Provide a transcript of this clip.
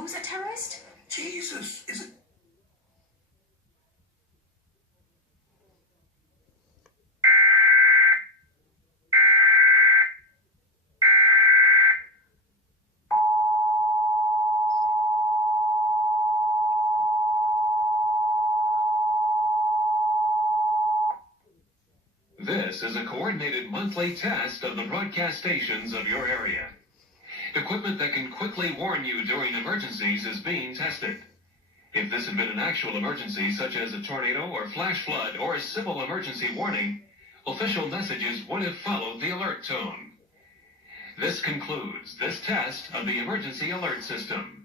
Who's a terrorist? Jesus, is it? This is a coordinated monthly test of the broadcast stations of your area. Equipment that can quickly warn you during emergencies is being tested. If this had been an actual emergency, such as a tornado or flash flood or a civil emergency warning, official messages would have followed the alert tone. This concludes this test of the emergency alert system.